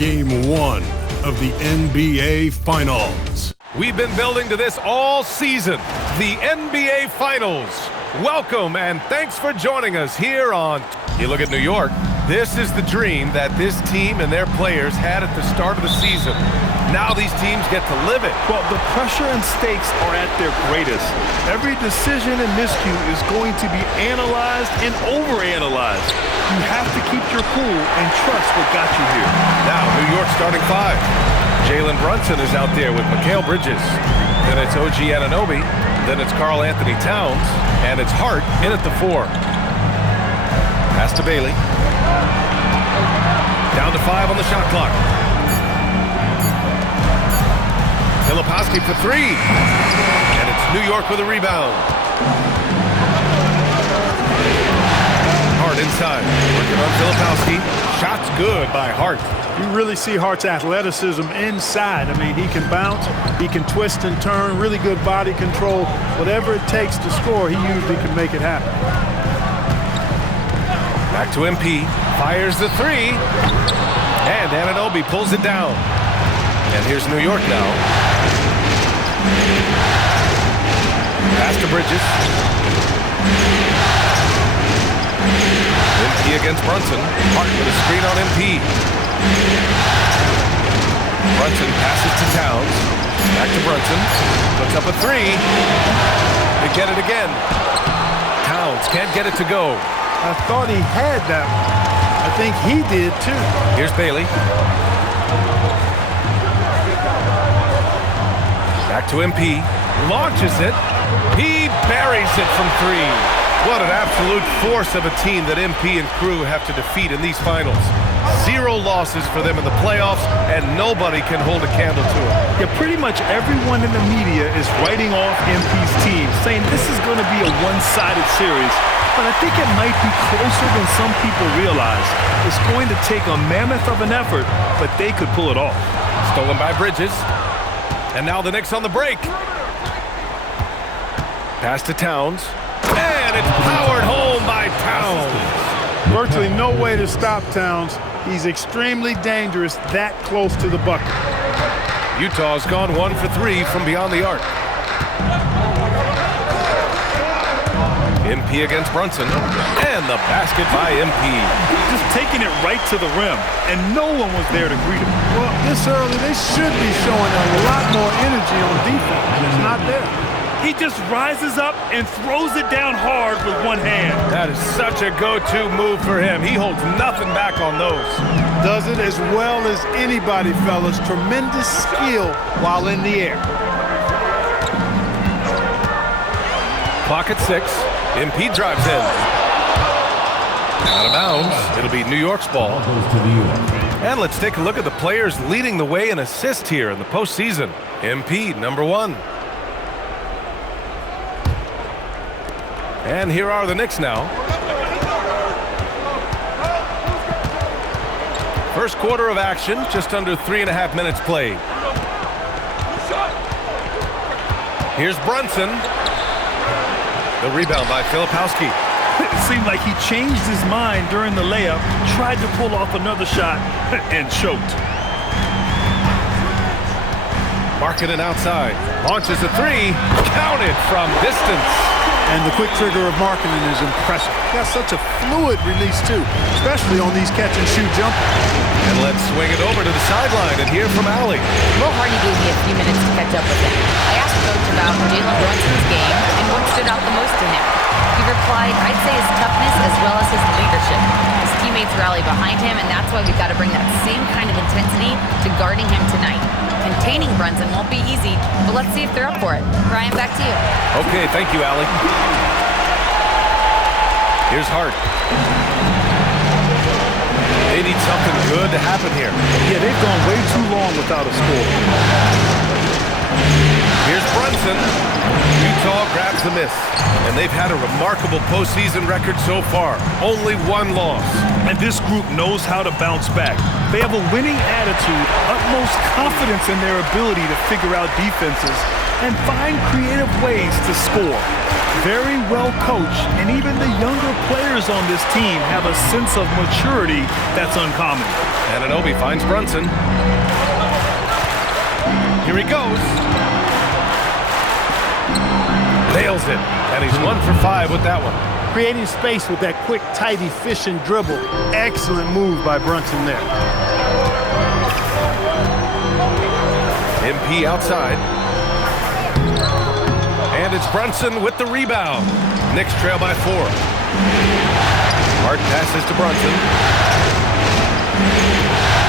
Game 1 of the NBA Finals. We've been building to this all season, the NBA Finals. Welcome and thanks for joining us here on... You look at New York, this is the dream that this team and their players had at the start of the season. Now these teams get to live it. Well, the pressure and stakes are at their greatest. Every decision and miscue is going to be analyzed and overanalyzed. You have to keep your cool and trust what got you here. Now, New York starting five. Jalen Brunson is out there with Mikal Bridges. Then it's OG Anunoby. Then it's Karl Anthony Towns. And it's Hart in at the 4. Pass to Bailey. Down to 5 on the shot clock. Filipowski for 3. And it's New York with a rebound. Hart inside. Working on Filipowski. Shot's good by Hart. You really see Hart's athleticism inside. I mean, he can bounce, he can twist and turn, really good body control. Whatever it takes to score, he usually can make it happen. Back to MP, fires the 3, and Anunoby pulls it down. And here's New York now. Pass to Bridges. MP against Brunson. Hart with a screen on MP. Brunson passes to Towns. Back to Brunson. Puts up a 3. They get it again. Towns can't get it to go. I thought he had that one. I think he did too. Here's Bailey. Back to MP. Launches it. He buries it from 3. What an absolute force of a team that MP and crew have to defeat in these finals. 0 losses for them in the playoffs, and nobody can hold a candle to them. Yeah, pretty much everyone in the media is writing off MP's team, saying this is going to be a one-sided series. But I think it might be closer than some people realize. It's going to take a mammoth of an effort, but they could pull it off. Stolen by Bridges. And now the Knicks on the break. Pass to Towns. And it's powered home by Towns. Virtually no way to stop Towns. He's extremely dangerous that close to the bucket. Utah's gone 1 for 3 from beyond the arc. MP against Brunson. And the basket by MP. Just taking it right to the rim, and no one was there to greet him. Well, this early, they should be showing a lot more energy on defense. It's not there. He just rises up and throws it down hard with one hand. That is such a go-to move for him. He holds nothing back on those. Does it as well as anybody, fellas. Tremendous skill while in the air. Clock at 6. MP drives in. Out of bounds. It'll be New York's ball. And let's take a look at the players leading the way in assists here in the postseason. MP, number 1. And here are the Knicks now. First quarter of action, just under 3.5 minutes played. Here's Brunson. The rebound by Filipowski. It seemed like he changed his mind during the layup, tried to pull off another shot, and choked. Markkanen outside. Launches a 3. Counted from distance. And the quick trigger of Markkanen is impressive. Got such a fluid release, too, especially on these catch-and-shoot jumpers. And let's swing it over to the sideline and hear from Allie. Will Hardy gave me a few minutes to catch up with him. I asked Coach about Jalen Brunson's game and what stood out the most to him. He replied, I'd say his toughness as well as his leadership. His teammates rally behind him, and that's why we've got to bring that same kind of intensity to guarding him tonight. Containing Brunson won't be easy, but let's see if they're up for it. Ryan, back to you. Okay, thank you, Allie. Here's Hart. They need something good to happen here. Yeah, they've gone way too long without a score. Here's Brunson. Brunson. Utah grabs the miss. And they've had a remarkable postseason record so far. Only one loss. And this group knows how to bounce back. They have a winning attitude, utmost confidence in their ability to figure out defenses and find creative ways to score. Very well coached, and even the younger players on this team have a sense of maturity that's uncommon. Anunoby finds Brunson. Here he goes. Nails it, and he's 1 for 5 with that one. Creating space with that quick, tight, efficient dribble. Excellent move by Brunson there. MP outside. And it's Brunson with the rebound. Knicks trail by 4. Hart passes to Brunson.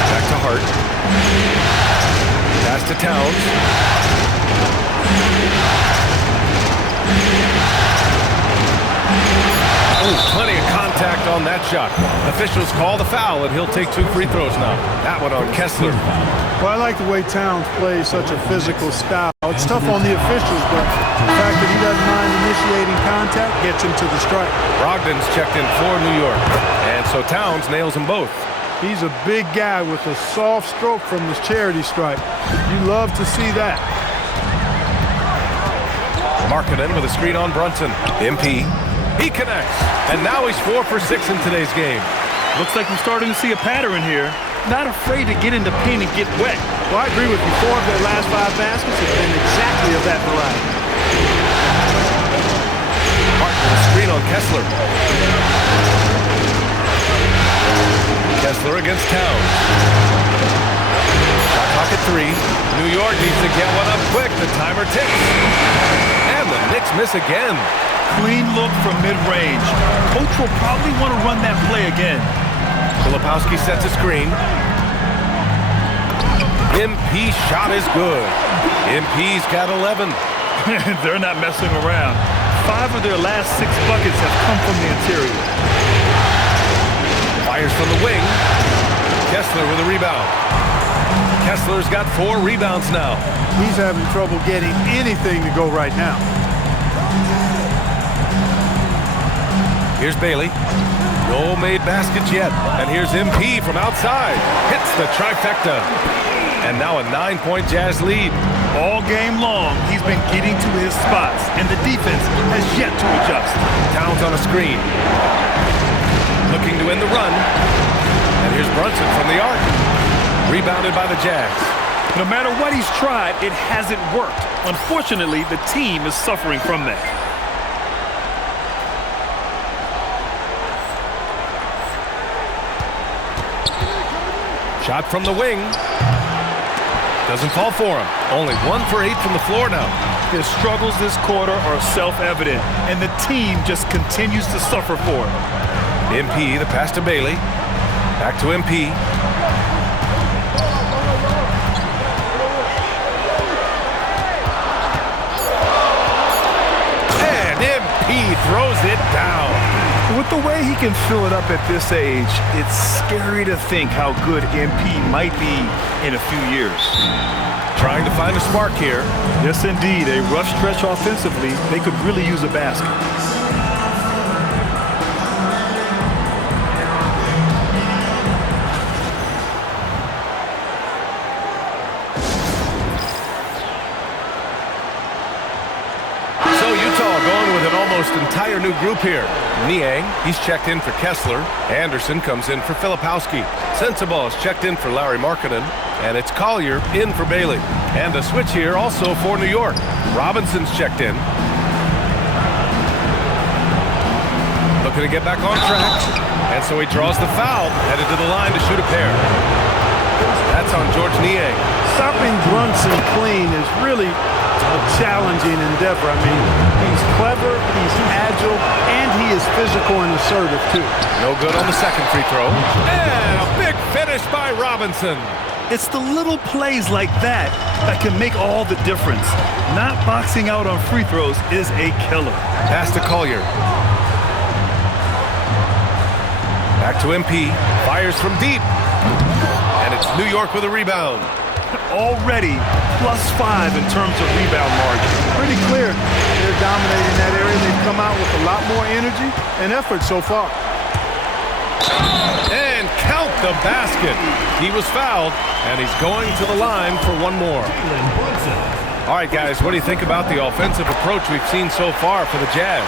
Back to Hart. Pass to Towns. Oh, plenty of contact on that shot. Officials call the foul, and he'll take 2 free throws now. That one on Kessler. Well, I like the way Towns plays such a physical style. It's tough on the officials, but the fact that he doesn't mind initiating contact gets him to the strike. Brogdon's checked in for New York. And so Towns nails them both. He's a big guy with a soft stroke from his charity stripe. You love to see that. Markkanen with a screen on Brunson. MP. He connects. And now he's 4 for 6 in today's game. Looks like we're starting to see a pattern here. Not afraid to get into paint and get wet. Well, I agree with you. 4 of their last 5 baskets have been exactly of that variety. Martin with a screen on Kessler. Kessler against Towns. Shot clock at 3. New York needs to get one up quick. The timer ticks. And the Knicks miss again. Clean look from mid-range. Coach will probably want to run that play again. Filipowski sets a screen. MP shot is good. MP's got 11. They're not messing around. 5 of their last 6 buckets have come from the interior. Fires from the wing. Kessler with a rebound. Kessler's got 4 rebounds now. He's having trouble getting anything to go right now. Here's Bailey. No made baskets yet. And here's MP from outside. Hits the trifecta. And now a 9-point Jazz lead. All game long, he's been getting to his spots, and the defense has yet to adjust. Towns on a screen. Looking to end the run. And here's Brunson from the arc. Rebounded by the Jazz. No matter what he's tried, it hasn't worked. Unfortunately, the team is suffering from that. Shot from the wing. Doesn't fall for him. Only 1 for 8 from the floor now. His struggles this quarter are self-evident, and the team just continues to suffer for it. MP, the pass to Bailey. Back to MP. And MP throws it down. With the way he can fill it up at this age, it's scary to think how good MP might be in a few years. Trying to find a spark here. Yes, indeed. A rough stretch offensively. They could really use a basket. So Utah going with an almost entire new group here. Niang, he's checked in for Kessler. Anderson comes in for Filipowski. Sensabaugh is checked in for Larry Markkanen. And it's Collier in for Bailey. And a switch here also for New York. Robinson's checked in. Looking to get back on track. And so he draws the foul, headed to the line to shoot a pair. That's on George Niang. Stopping Brunson clean is really a challenging endeavor. I mean, he's clever, he's agile, and he is physical and assertive, too. No good on the second free throw. And a big finish by Robinson. It's the little plays like that that can make all the difference. Not boxing out on free throws is a killer. Pass to Collier. Back to MP. Fires from deep. And it's New York with a rebound. already +5 in terms of rebound margin. Pretty clear they're dominating that area. They've come out with a lot more energy and effort so far. And count the basket. He was fouled, and he's going to the line for one more. All right, guys, what do you think about the offensive approach we've seen so far for the Jazz?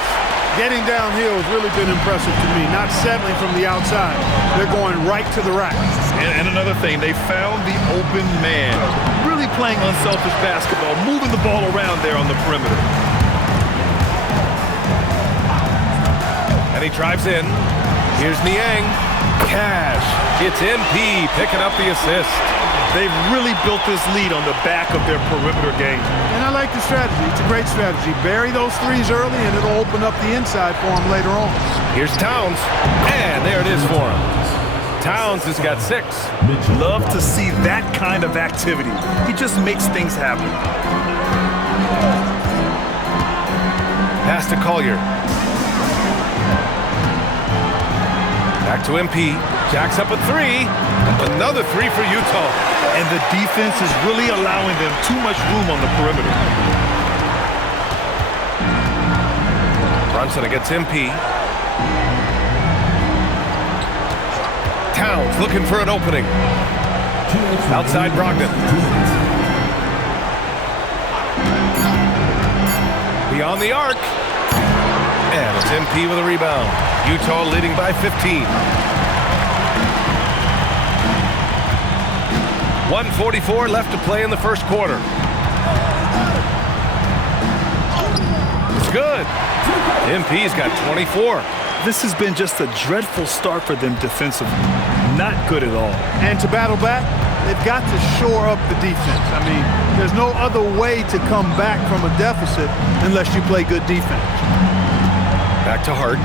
Getting downhill has really been impressive to me, not settling from the outside. They're going right to the rack. And another thing, they found the open man. Really playing unselfish basketball, moving the ball around there on the perimeter. And he drives in. Here's Niang. Cash. It's MP picking up the assist. They've really built this lead on the back of their perimeter game. And I like the strategy. It's a great strategy. Bury those threes early, and it'll open up the inside for them later on. Here's Towns. And there it is for him. Towns has got 6. Love to see that kind of activity. He just makes things happen. Pass to Collier. Back to MP. Jacks up a 3. Another 3 for Utah. And the defense is really allowing them too much room on the perimeter. Brunson against MP. Towns looking for an opening. Outside Brogdon. Beyond the arc. And it's MP with a rebound. Utah leading by 15. 1:44 left to play in the first quarter. It's good. MP's got 24. This has been just a dreadful start for them defensively. Not good at all. And to battle back, they've got to shore up the defense. I mean, there's no other way to come back from a deficit unless you play good defense. Back to Hart.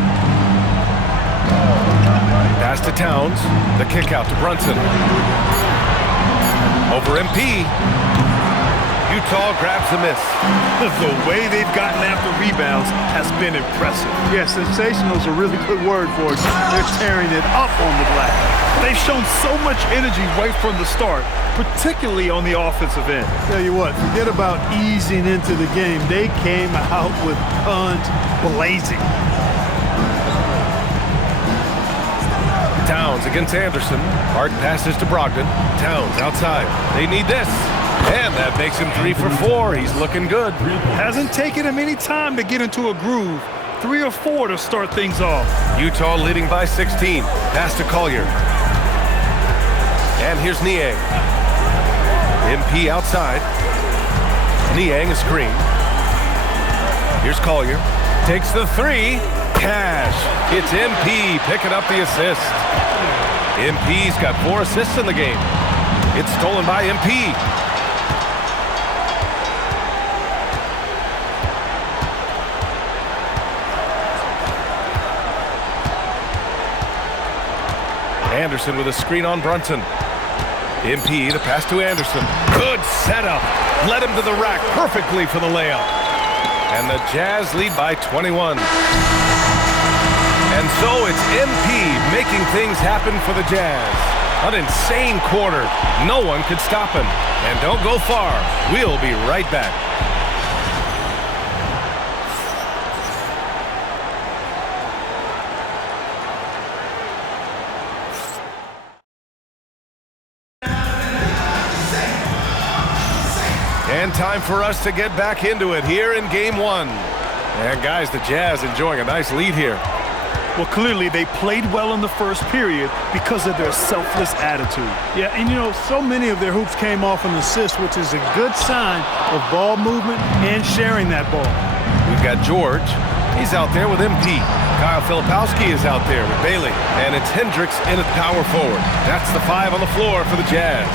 Pass to Towns. The kick out to Brunson. Over MP. Utah grabs the miss. The way they've gotten after rebounds has been impressive. Yeah, sensational is a really good word for it. They're tearing it up on the glass. They've shown so much energy right from the start, particularly on the offensive end. Tell you what, forget about easing into the game. They came out with guns blazing. Towns against Anderson. Hart passes to Brogdon. Towns outside. They need this. And that makes him 3 for 4. He's looking good. Hasn't taken him any time to get into a groove. 3 or 4 to start things off. Utah leading by 16. Pass to Collier. And here's Niang. MP outside. Niang a screen. Here's Collier. Takes the 3. Cash. It's MP picking up the assist. MP's got 4 assists in the game. It's stolen by MP. Anderson with a screen on Brunson. MP, the pass to Anderson. Good setup. Led him to the rack perfectly for the layup. And the Jazz lead by 21. And so it's MP making things happen for the Jazz. An insane quarter. No one could stop him. And don't go far. We'll be right back. And time for us to get back into it here in Game 1. And guys, the Jazz enjoying a nice lead here. Well, clearly they played well in the first period because of their selfless attitude. Yeah, and you know, so many of their hoops came off an assist, which is a good sign of ball movement and sharing that ball. We've got George. He's out there with MP. Kyle Filipowski is out there with Bailey. And it's Hendricks in at power forward. That's the 5 on the floor for the Jazz.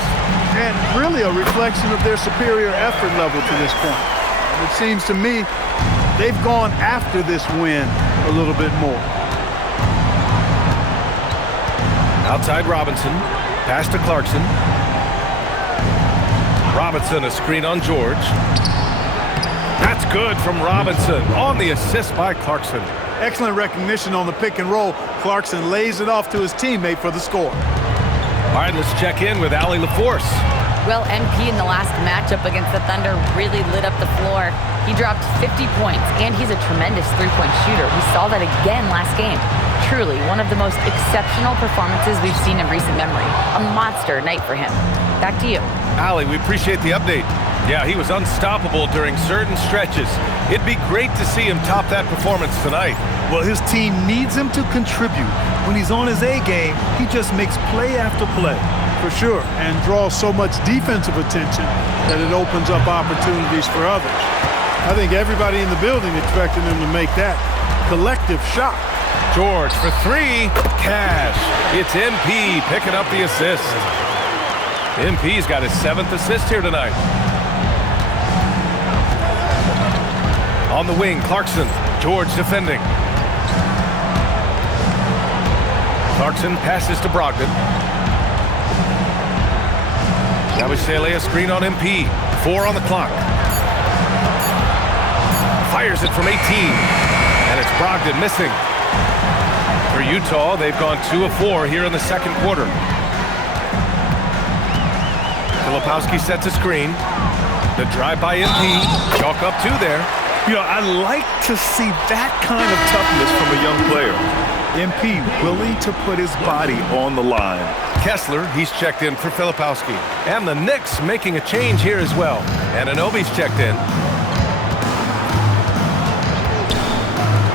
And really a reflection of their superior effort level to this point. It seems to me they've gone after this win a little bit more. Outside Robinson. Pass to Clarkson. Robinson, a screen on George. That's good from Robinson on the assist by Clarkson. Excellent recognition on the pick and roll. Clarkson lays it off to his teammate for the score. All right, let's check in with Allie LaForce. Well, MP in the last matchup against the Thunder really lit up the floor. He dropped 50 points, and he's a tremendous three-point shooter. We saw that again last game. Truly, one of the most exceptional performances we've seen in recent memory. A monster night for him. Back to you. Allie, we appreciate the update. Yeah, he was unstoppable during certain stretches. It'd be great to see him top that performance tonight. Well, his team needs him to contribute. When he's on his A game, he just makes play after play. For sure, and draws so much defensive attention that it opens up opportunities for others. I think everybody in the building expected him to make that collective shot. George for three. Cash. It's MP picking up the assist. MP's got his 7th assist here tonight. On the wing, Clarkson. George defending. Clarkson passes to Brogdon. Yabusele a screen on MP. 4 on the clock. Fires it from 18. And it's Brogdon missing. For Utah, they've gone 2 of 4 here in the second quarter. Filipowski sets a screen. The drive by MP. Chalk up 2 there. You know, I like to see that kind of toughness from a young player. MP willing to put his body on the line. Kessler, he's checked in for Filipowski. And the Knicks making a change here as well. And Anunoby's checked in.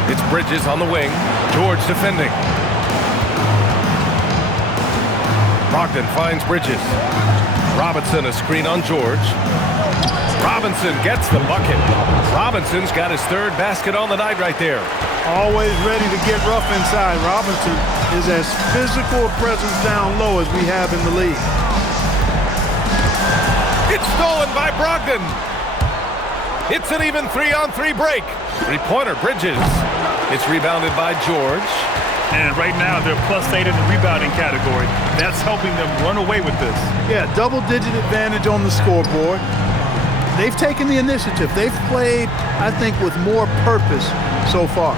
It's Bridges on the wing. George defending. Brogdon finds Bridges. Robinson a screen on George. Robinson gets the bucket. Robinson's got his 3rd basket on the night right there. Always ready to get rough inside. Robinson is as physical a presence down low as we have in the league. It's stolen by Brogdon. It's an even 3-on-3 break. 3-pointer Bridges. It's rebounded by George. And right now, they're +8 in the rebounding category. That's helping them run away with this. Yeah, double-digit advantage on the scoreboard. They've taken the initiative. They've played, I think, with more purpose so far.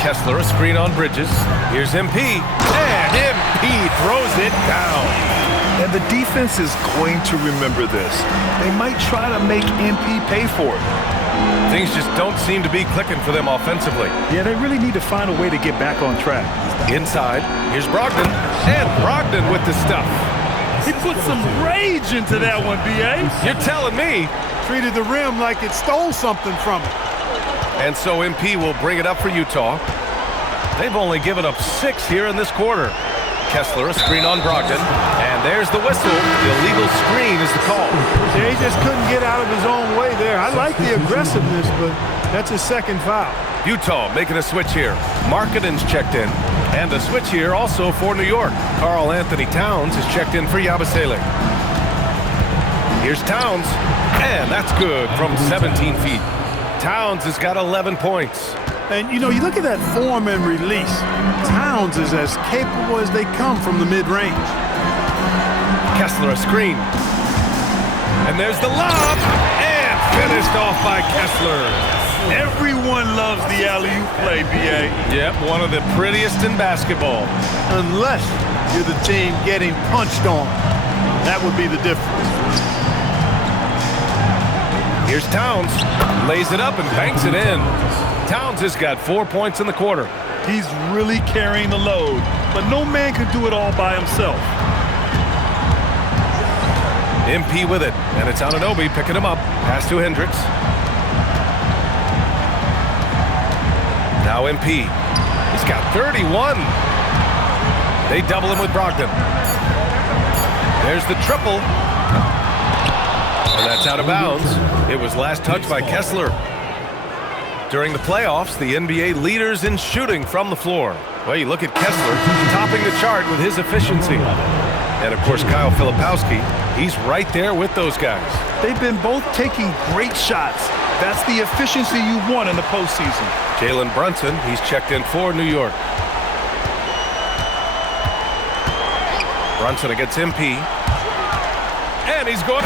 Kessler a screen on Bridges. Here's MP. And MP throws it down. And the defense is going to remember this. They might try to make MP pay for it. Things just don't seem to be clicking for them offensively. Yeah, they really need to find a way to get back on track. Inside, here's Brogdon. And Brogdon with the stuff. He put some rage into that one, B.A. You're telling me. Treated the rim like it stole something from it. And so MP will bring it up for Utah. They've only given up 6 here in this quarter. Kessler a screen on Brogdon. And there's the whistle. The illegal screen is the call. Yeah, he just couldn't get out of his own way there. I like the aggressiveness, but that's his 2nd foul. Utah making a switch here. Markkanen's checked in. And a switch here also for New York. Karl Anthony Towns is checked in for Yabusele. Here's Towns. And that's good from 17 feet. Towns has got 11 points. And, you know, you look at that form and release. Towns is as capable as they come from the mid-range. Kessler a screen. And there's the lob. And finished off by Kessler. Everyone loves the alley-oop play, B.A. Yep, one of the prettiest in basketball. Unless you're the team getting punched on. That would be the difference. Here's Towns. Lays it up and banks it in. Towns has got 4 points in the quarter. He's really carrying the load, but no man can do it all by himself. MP with it, and it's Anunoby picking him up. Pass to Hendricks. Now MP. He's got 31. They double him with Brogdon. There's the triple. And that's out of bounds. It was last touched by Kessler. During the playoffs, the NBA leaders in shooting from the floor. Well, you look at Kessler topping the chart with his efficiency. And, of course, Kyle Filipowski, he's right there with those guys. They've been both taking great shots. That's the efficiency you want in the postseason. Jalen Brunson, he's checked in for New York. Brunson against MP. And he's going...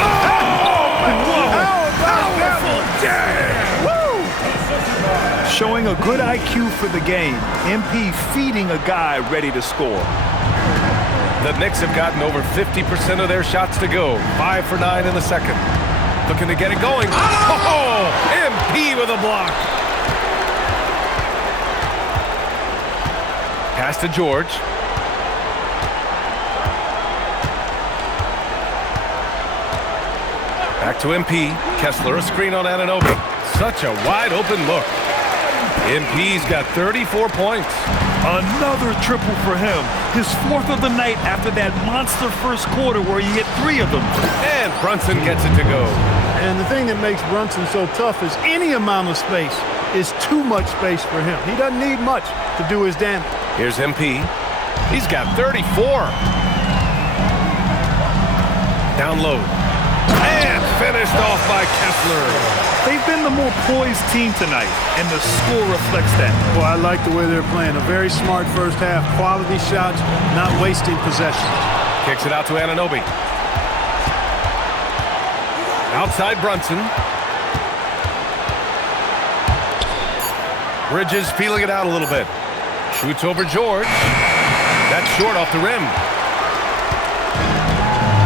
Showing a good IQ for the game. MP feeding a guy ready to score. The Knicks have gotten over 50% of their shots to go. 5 for 9 in the second. Looking to get it going. Oh! MP with a block. Pass to George. Back to MP. Kessler, a screen on Anunoby. Such a wide open look. MP's got 34 points. Another triple for him. His 4th of the night after that monster first quarter where he hit 3 of them. And Brunson gets it to go. And the thing that makes Brunson so tough is any amount of space is too much space for him. He doesn't need much to do his damage. Here's MP. He's got 34. Down low. And finished off by Kessler. They've been the more poised team tonight, and the score reflects that. Well, I like the way they're playing. A very smart first half. Quality shots, not wasting possession. Kicks it out to Anunoby. Outside Brunson. Bridges feeling it out a little bit. Shoots over George. That's short off the rim.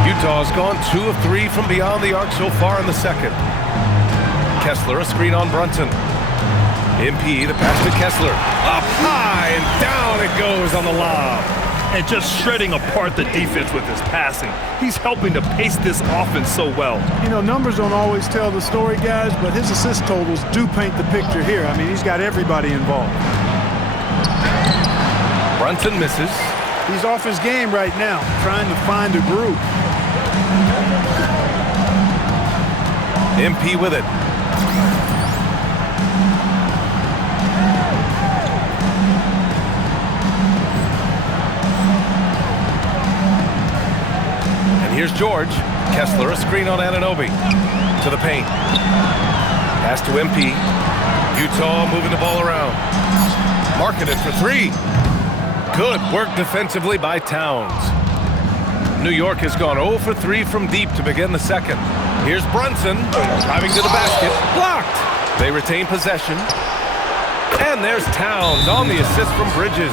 Utah's gone 2 of 3 from beyond the arc so far in the second. Kessler, a screen on Brunson. MP, the pass to Kessler. Up high and down it goes on the lob. And just shredding apart the defense with his passing. He's helping to pace this offense so well. You know, numbers don't always tell the story, guys, but his assist totals do paint the picture here. I mean, he's got everybody involved. Brunson misses. He's off his game right now, trying to find a groove. MP with it. And here's George. Kessler, a screen on Anunoby. To the paint. Pass to MP. Utah moving the ball around. Marking it for 3. Good work defensively by Towns. New York has gone 0 for 3 from deep to begin the second. Here's Brunson driving to the basket. Blocked. They retain possession. And there's Towns on the assist from Bridges.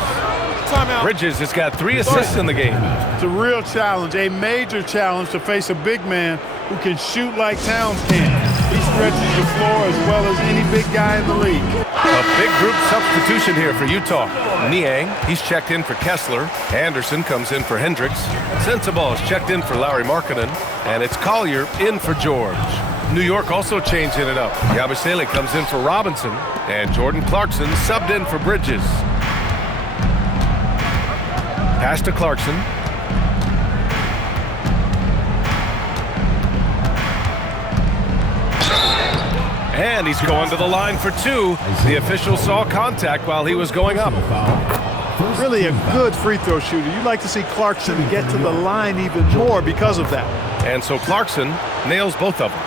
Timeout. Bridges has got 3 assists in the game. It's a real challenge, a major challenge to face a big man who can shoot like Towns can. He stretches the floor as well as any big guy in the league. A big group substitution here for Utah. Niang, he's checked in for Kessler. Anderson comes in for Hendricks. Sensabaugh is checked in for Lauri Markkanen. And it's Collier in for George. New York also changing it up. Yabusele comes in for Robinson. And Jordan Clarkson subbed in for Bridges. Pass to Clarkson. And he's going to the line for 2. The official saw contact while he was going up. Really a good free throw shooter. You'd like to see Clarkson get to the line even more because of that. And so Clarkson nails both of them.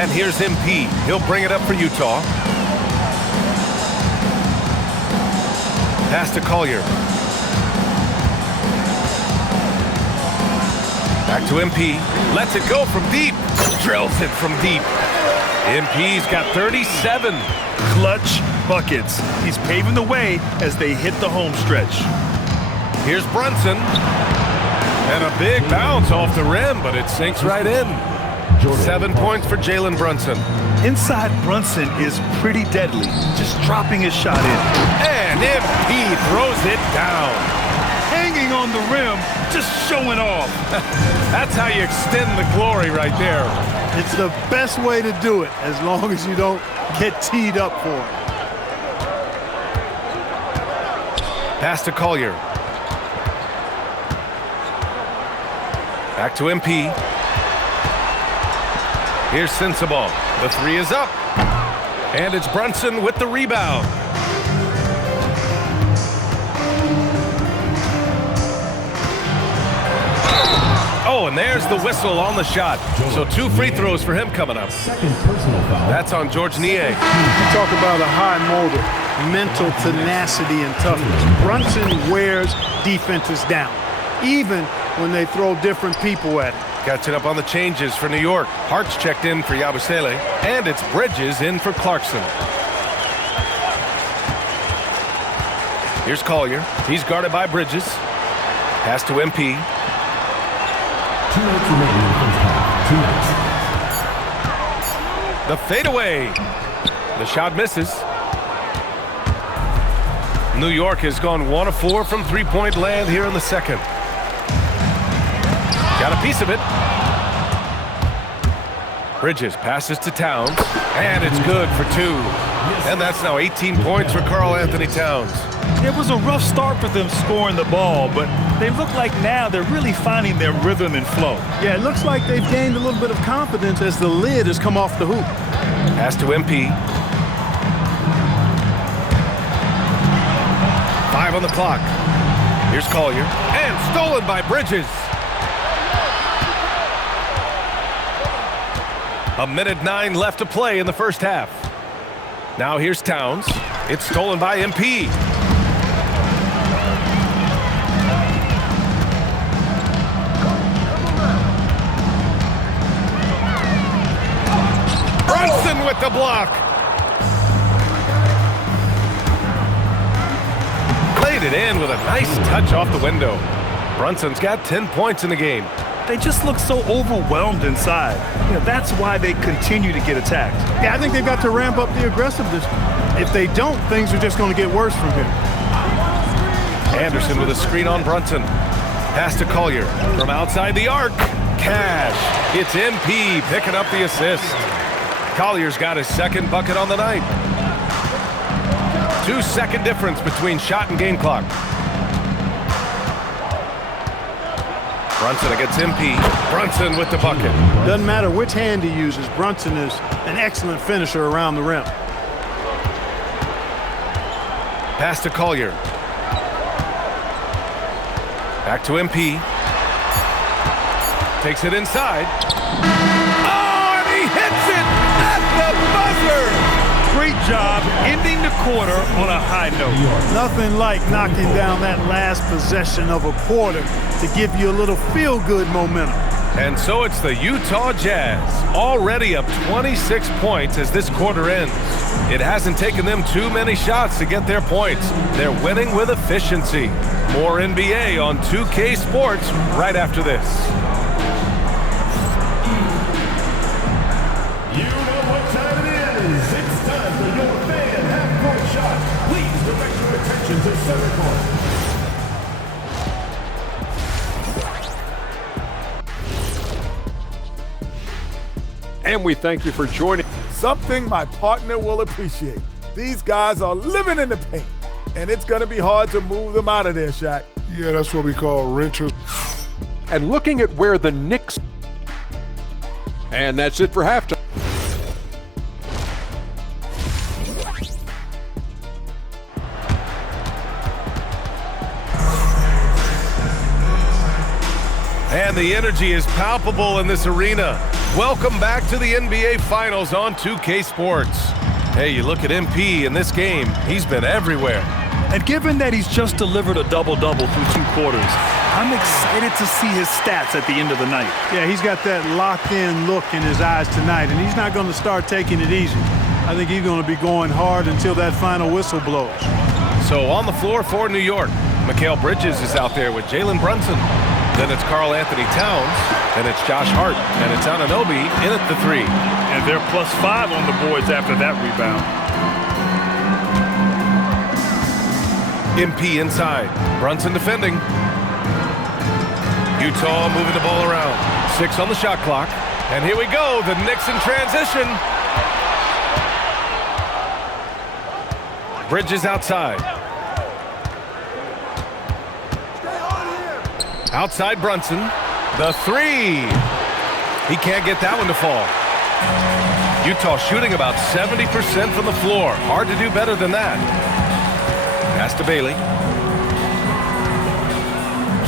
And here's MP. He'll bring it up for Utah. Pass to Collier. Back to MP. Lets it go from deep. Drills it from deep. MP's got 37. Clutch buckets. He's paving the way as they hit the home stretch. Here's Brunson. And a big bounce off the rim, but it sinks right in. 7 points for Jalen Brunson. Inside Brunson is pretty deadly, just dropping his shot in. And MP throws it down. Hanging on the rim, just showing off. That's how you extend the glory right there. It's the best way to do it, as long as you don't get teed up for it. Pass to Collier. Back to MP. Here's Sensabaugh. The 3 is up. And it's Brunson with the rebound. Oh, and there's the whistle on the shot. So 2 free throws for him coming up. Second personal foul. That's on George Niang. You talk about a high motor, mental tenacity and toughness. Brunson wears defenses down, even when they throw different people at him. Catching up on the changes for New York. Hart's checked in for Yabusele. And it's Bridges in for Clarkson. Here's Collier. He's guarded by Bridges. Pass to MP. 2 minutes remaining in the first half. 2 minutes. The fadeaway. The shot misses. New York has gone 1 of 4 from three-point land here in the second. Got a piece of it. Bridges passes to Towns, and it's good for 2. And that's now 18 points for Karl Anthony Towns. It was a rough start for them scoring the ball, but they look like now they're really finding their rhythm and flow. Yeah, it looks like they've gained a little bit of confidence as the lid has come off the hoop. Pass to MP. 5 on the clock. Here's Collier, and stolen by Bridges. 1:09 left to play in the first half. Now here's Towns. It's stolen by MP. Brunson with the block. Laid it in with a nice touch off the window. Brunson's got 10 points in the game. They just look so overwhelmed inside. That's why they continue to get attacked. Yeah, I think they've got to ramp up the aggressiveness. If they don't, things are just going to get worse from here. Anderson with a screen on Brunson. Pass to Collier from outside the arc. Cash. It's MP picking up the assist. Collier's got his second bucket on the night. 2-second difference between shot and game clock. Brunson against MP. Brunson with the bucket. Doesn't matter which hand he uses, Brunson is an excellent finisher around the rim. Pass to Collier. Back to MP. Takes it inside. Oh, and he hits it at the buzzer! Great job ending the quarter on a high note. Nothing like knocking down that last possession of a quarter to give you a little feel-good momentum. And so it's the Utah Jazz, already up 26 points as this quarter ends. It hasn't taken them too many shots to get their points. They're winning with efficiency. More NBA on 2K Sports right after this. You know what time it is. It's time for your fan half-court shot. Please direct your attention to center court. And we thank you for joining. Something my partner will appreciate. These guys are living in the paint, and it's going to be hard to move them out of there, Shaq. Yeah, that's what we call wrenches. And looking at where the Knicks. And that's it for halftime. And the energy is palpable in this arena. Welcome back to the NBA Finals on 2K Sports. Hey, you look at MP in this game, he's been everywhere. And given that he's just delivered a double-double through 2 quarters, I'm excited to see his stats at the end of the night. Yeah, he's got that locked-in look in his eyes tonight, and he's not going to start taking it easy. I think he's going to be going hard until that final whistle blows. So on the floor for New York, Mikal Bridges is out there with Jalen Brunson. Then it's Karl Anthony Towns, then it's Josh Hart, and it's Anunoby in at the 3. And they're +5 on the boards after that rebound. MP inside, Brunson defending. Utah moving the ball around. 6 on the shot clock. And here we go, the Knicks in transition. Bridges outside. Outside Brunson, the 3. He can't get that one to fall. Utah shooting about 70% from the floor. Hard to do better than that. Pass to Bailey.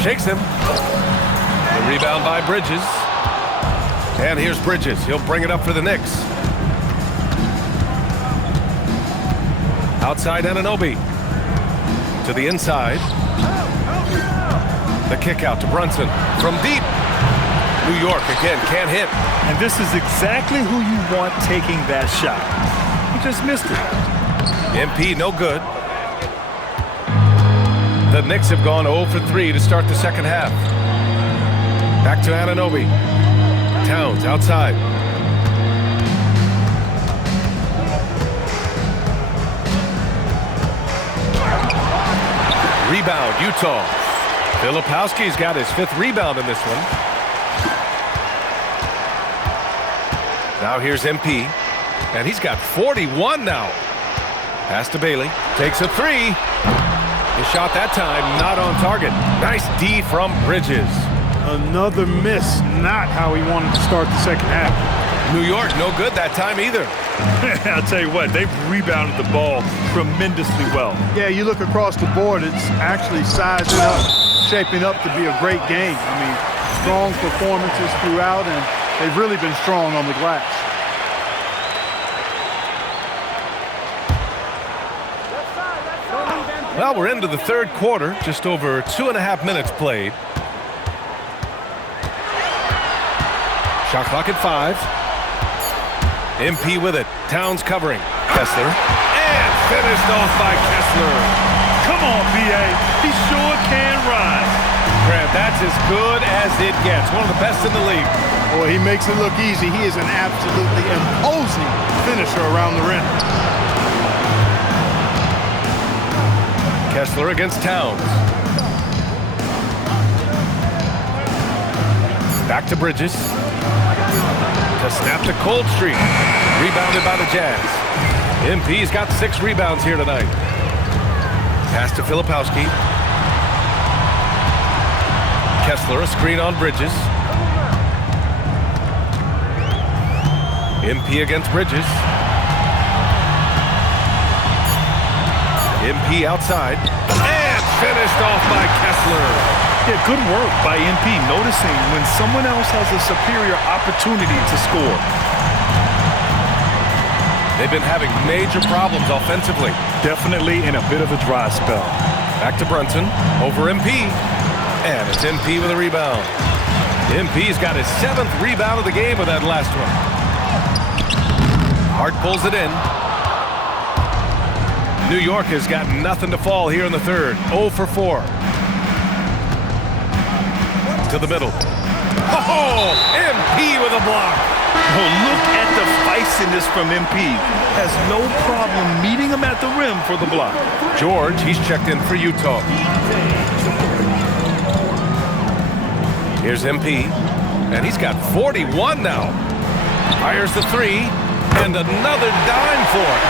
Shakes him. The rebound by Bridges. And here's Bridges. He'll bring it up for the Knicks. Outside Anunoby. To the inside. The kick out to Brunson from deep. New York again can't hit. And this is exactly who you want taking that shot. He just missed it. MP no good. The Knicks have gone 0 for 3 to start the second half. Back to Anunoby. Towns outside. Rebound, Utah. Filipowski's got his 5th rebound in this one. Now here's MP, and he's got 41 now. Pass to Bailey, takes a 3. The shot that time not on target. Nice D from Bridges. Another miss, not how he wanted to start the second half. New York, no good that time either. I'll tell you what, they've rebounded the ball tremendously well. Yeah, you look across the board, it's actually sizing up, shaping up to be a great game. I mean, strong performances throughout, and they've really been strong on the glass. Well, we're into the third quarter, just over 2.5 minutes played. Shot clock at 5. MP with it. Towns covering. Kessler. And finished off by Kessler. Come on, B.A. He sure can rise. Grant, that's as good as it gets. One of the best in the league. Boy, he makes it look easy. He is an absolutely imposing finisher around the rim. Kessler against Towns. Back to Bridges. To snap to Cold Street. Rebounded by the Jazz. MP's got 6 rebounds here tonight. Pass to Filipowski. Kessler, a screen on Bridges. MP against Bridges. MP outside. And finished off by Kessler. Yeah, good work by MP, noticing when someone else has a superior opportunity to score. They've been having major problems offensively. Definitely in a bit of a dry spell. Back to Brunson, over MP. And it's MP with a rebound. MP's got his 7th rebound of the game with that last one. Hart pulls it in. New York has got nothing to fall here in the third. 0 for 4. To the middle. Oh, MP with a block. Oh, look at the feistiness from MP. Has no problem meeting him at the rim for the block. George, he's checked in for Utah. Here's MP, and he's got 41 now. Fires the 3, and another dime for him.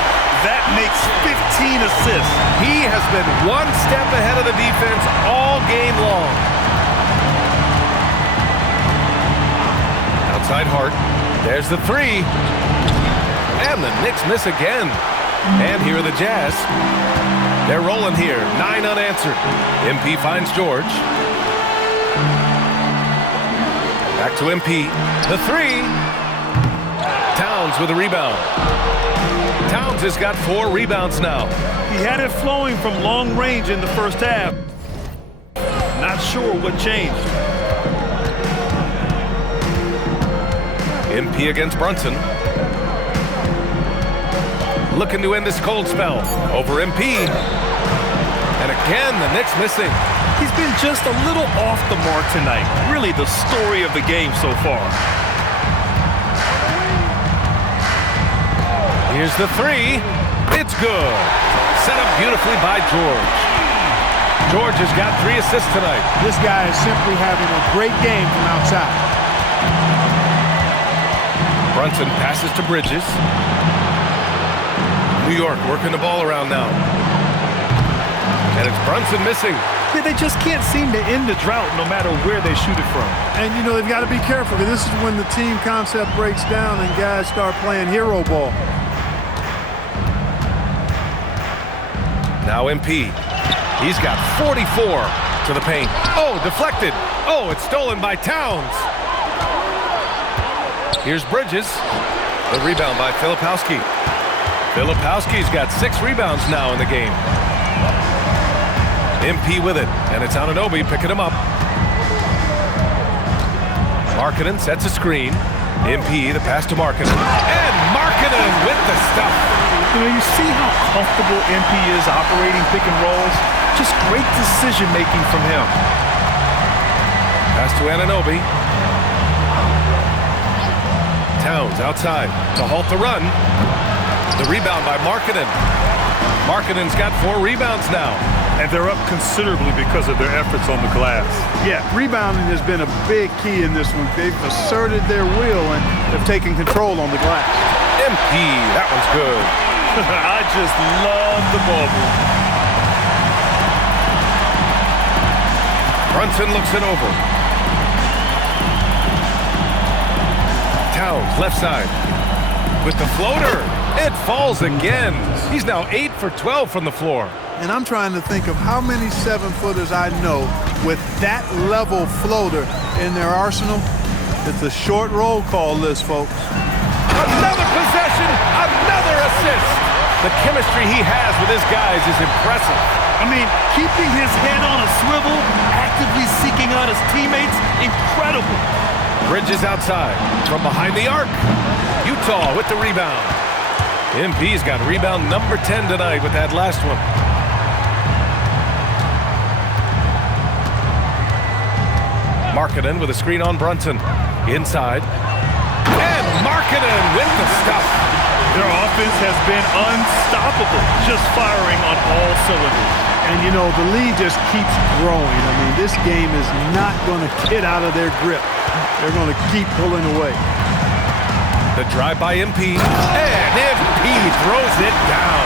That makes 15 assists. He has been one step ahead of the defense all game long. Outside Hart. There's the 3. And the Knicks miss again. And here are the Jazz. They're rolling here. 9 unanswered. MP finds George. Back to MP. The 3. Towns with a rebound. Towns has got 4 rebounds now. He had it flowing from long range in the first half. Not sure what changed. MP against Brunson. Looking to end this cold spell. Over MP. And again, the Knicks missing. He's been just a little off the mark tonight. Really the story of the game so far. Here's the 3. It's good. Set up beautifully by George. George has got 3 assists tonight. This guy is simply having a great game from outside. Brunson passes to Bridges. New York working the ball around now. And it's Brunson missing. Yeah, they just can't seem to end the drought no matter where they shoot it from. And, you know, they've got to be careful because this is when the team concept breaks down and guys start playing hero ball. Now MP. He's got 44 to the paint. Oh, deflected. Oh, it's stolen by Towns. Here's Bridges. The rebound by Filipowski. Filipowski's got 6 rebounds now in the game. MP with it, and it's Anunoby picking him up. Markkanen sets a screen. MP, the pass to Markkanen. And Markkanen with the stuff. You know, you see how comfortable MP is operating pick and rolls. Just great decision-making from him. Pass to Anunoby. Towns outside to halt the run. The rebound by Markkanen. Markkanen's got 4 rebounds now. And they're up considerably because of their efforts on the glass. Yeah, rebounding has been a big key in this one. They've asserted their will and have taken control on the glass. MP, that one's good. I just love the ball move. Brunson looks it over. Towns, left side. With the floater. It falls again. He's now 8 for 12 from the floor. And I'm trying to think of how many 7-footers I know with that level floater in their arsenal. It's a short roll call list, folks. Another possession, another assist. The chemistry he has with his guys is impressive. I mean, keeping his head on a swivel, actively seeking out his teammates, incredible. Bridges outside from behind the arc. Utah with the rebound. MP's got rebound number 10 tonight with that last one. Markkanen with a screen on Brunson. Inside. And Markkanen with the stuff. Their offense has been unstoppable, just firing on all cylinders. And, you know, the lead just keeps growing. I mean, this game is not going to get out of their grip. They're going to keep pulling away. The drive by MP. And MP throws it down.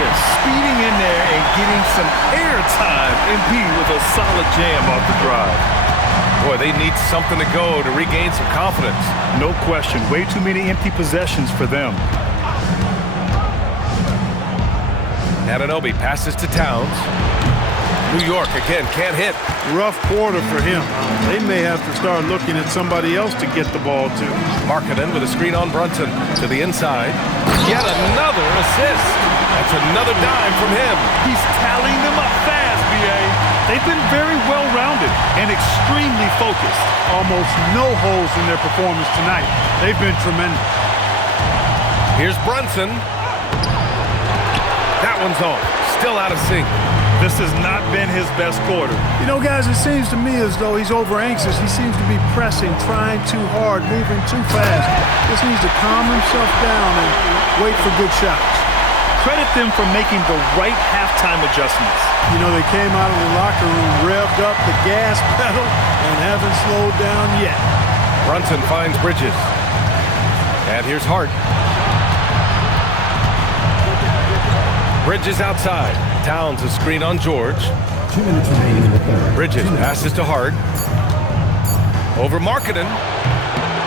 Yeah, speeding in there and getting some air time. MP with a solid jam off the drive. Boy, they need something to go to regain some confidence. No question. Way too many empty possessions for them. Anunoby passes to Towns. New York again can't hit. Rough quarter for him. They may have to start looking at somebody else to get the ball to. Markkanen with a screen on Brunson to the inside. Yet another assist. That's another dime from him. He's tallying them up fast, B.A. They've been very well-rounded and extremely focused. Almost no holes in their performance tonight. They've been tremendous. Here's Brunson. That one's off. Still out of sync. This has not been his best quarter. You know, guys, it seems to me as though he's over-anxious. He seems to be pressing, trying too hard, moving too fast. Just needs to calm himself down and wait for good shots. Credit them for making the right halftime adjustments. You know, they came out of the locker room, revved up the gas pedal, and haven't slowed down yet. Brunson finds Bridges. And here's Hart. Bridges outside. Towns a screen on George. 2 minutes remaining in the third. Bridges passes to Hart. Over Markkanen.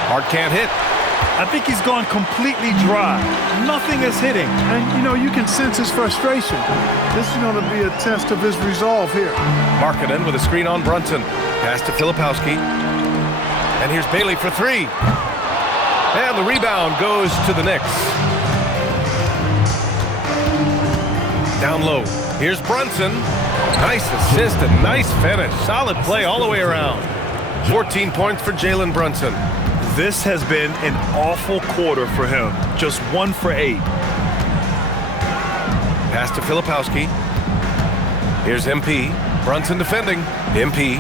Hart can't hit. I think he's gone completely dry. Nothing is hitting. And, you know, you can sense his frustration. This is going to be a test of his resolve here. Markkanen with a screen on Brunson. Pass to Filipowski. And here's Bailey for 3. And the rebound goes to the Knicks. Down low. Here's Brunson. Nice assist and nice finish. Solid play all the way around. 14 points for Jalen Brunson. This has been an awful quarter for him. Just 1 for 8. Pass to Filipowski. Here's MP. Brunson defending. MP.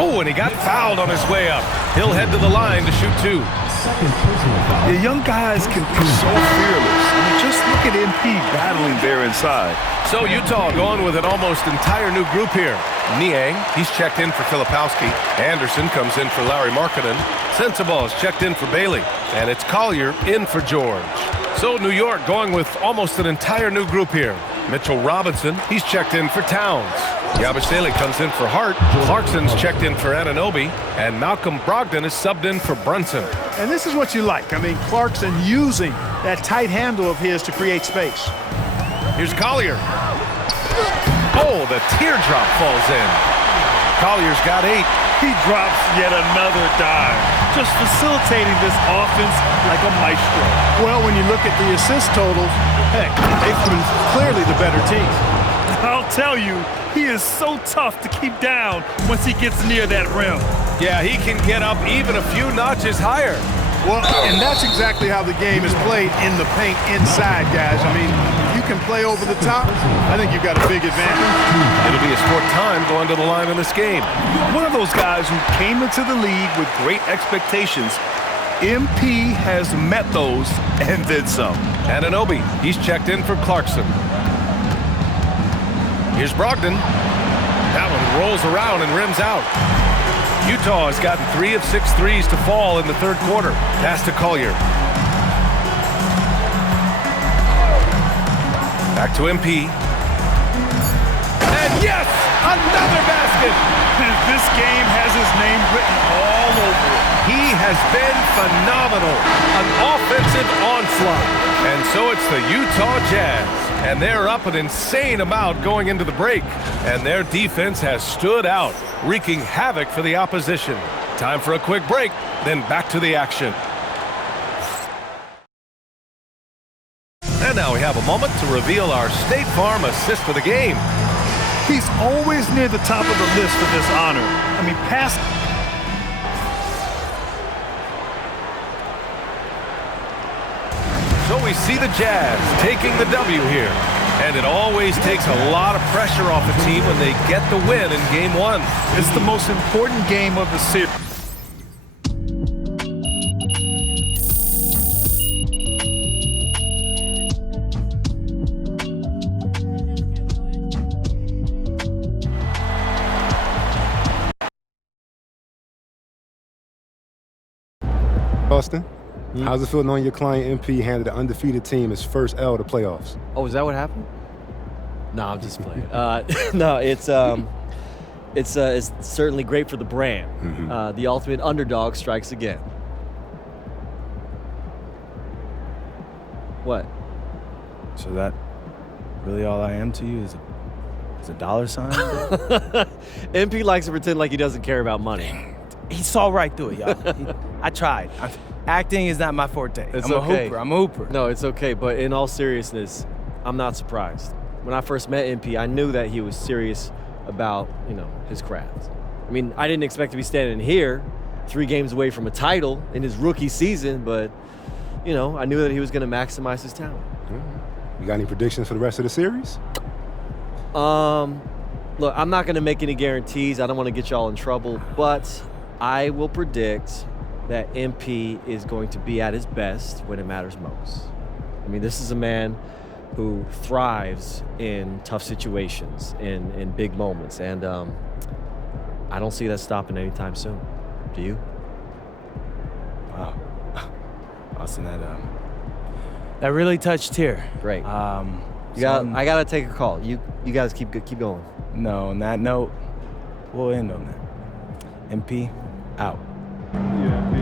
Oh, and he got fouled on his way up. He'll head to the line to shoot 2. The young guys can be so fearless. I mean, just look at MP battling there inside. So Utah going with an almost entire new group here. Niang, he's checked in for Filipowski. Anderson comes in for Larry Markkanen. Sensabaugh is checked in for Bailey. And it's Collier in for George. So New York going with almost an entire new group here. Mitchell Robinson, he's checked in for Towns. Yabusele comes in for Hart. Clarkson's checked in for Anunoby. And Malcolm Brogdon is subbed in for Brunson. And this is what you like. I mean, Clarkson using that tight handle of his to create space. Here's Collier. Oh, the teardrop falls in. Collier's got 8. He drops yet another dime, just facilitating this offense like a maestro. Well, when you look at the assist totals, heck, they've been clearly the better team. I'll tell you, he is so tough to keep down once he gets near that rim. Yeah, he can get up even a few notches higher. Well, and that's exactly how the game is played in the paint inside, guys. I mean, you can play over the top, I think you've got a big advantage. It'll be his fourth time going to the line in this game. One of those guys who came into the league with great expectations. MP has met those and then some. Anunoby, he's checked in for Clarkson. Here's Brogdon. That one rolls around and rims out. Utah has gotten 3 of 6 threes to fall in the third quarter. Pass to Collier. Back to MP. And yes, another basket. This game has his name written all over it. He has been phenomenal. An offensive onslaught. And so it's the Utah Jazz. And they're up an insane amount going into the break. And their defense has stood out, wreaking havoc for the opposition. Time for a quick break, then back to the action. And now we have a moment to reveal our State Farm assist of the game. He's always near the top of the list for this honor. I mean, past... So we see the Jazz taking the W here. And it always takes a lot of pressure off the team when they get the win in Game 1. It's the most important game of the series. Austin, how's it feel knowing your client MP handed an undefeated team his first L to playoffs? Oh, is that what happened? No, I'm just playing. No, it's certainly great for the brand. Mm-hmm. The ultimate underdog strikes again. What? So that really all I am to you is a dollar sign? MP likes to pretend like he doesn't care about money. He saw right through it, y'all. I tried. Acting is not my forte. It's I'm okay. a hooper. No, it's okay. But in all seriousness, I'm not surprised. When I first met MP, I knew that he was serious about, his craft. I mean, I didn't expect to be standing here 3 games away from a title in his rookie season, but, I knew that he was going to maximize his talent. You got any predictions for the rest of the series? Look, I'm not going to make any guarantees. I don't want to get y'all in trouble, but I will predict that MP is going to be at his best when it matters most. I mean, this is a man who thrives in tough situations, in big moments, and I don't see that stopping anytime soon. Do you? Wow. Austin, that really touched here. Great. I gotta take a call. You guys keep going. No, on that note, we'll end on that. MP, out. Yeah,